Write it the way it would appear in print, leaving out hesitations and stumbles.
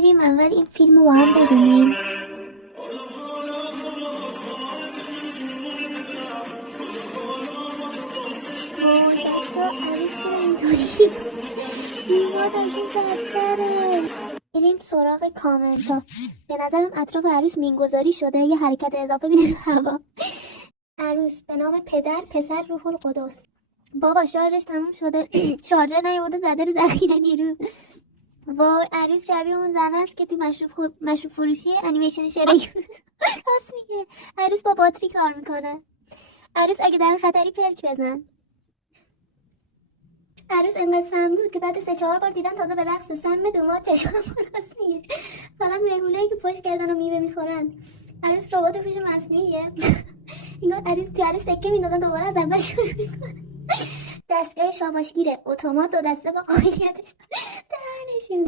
بریم اول این فیلم رو با هم ببینیم. وای بچه ها، عروس چرا اینطوری؟ میواد از این بدتره. بریم سراغ کامنت ها. به نظرم اطراف عروس مینگذاری شده، یه حرکت اضافه بینه رو هوا. عروس به نام پدر پسر روح القدس. بابا شارژش تموم شده. شارژر نیورده، زده رو ذخیره نیرو. وای عروس شبیه اون زن است که تو مشروب فروشی انیمیشن شرک. راست میگه. عروس با باتری کار میکنه. عروس اگه در خطری پلک بزن. عروس انقدر سم بود که بعد 3-4 بار دیدن تازه به رقص سم دومات چشمم. راست میگه. فقط مهمونایی که پشت کردن و میوه میخورن. عروس ربات هوش مصنوعیه. انگار عروس سکه میندازن دوباره از اول شروع میکنه. دستگاه شاباشگیره، اتومات و دسته با قابلیتش. دهنشون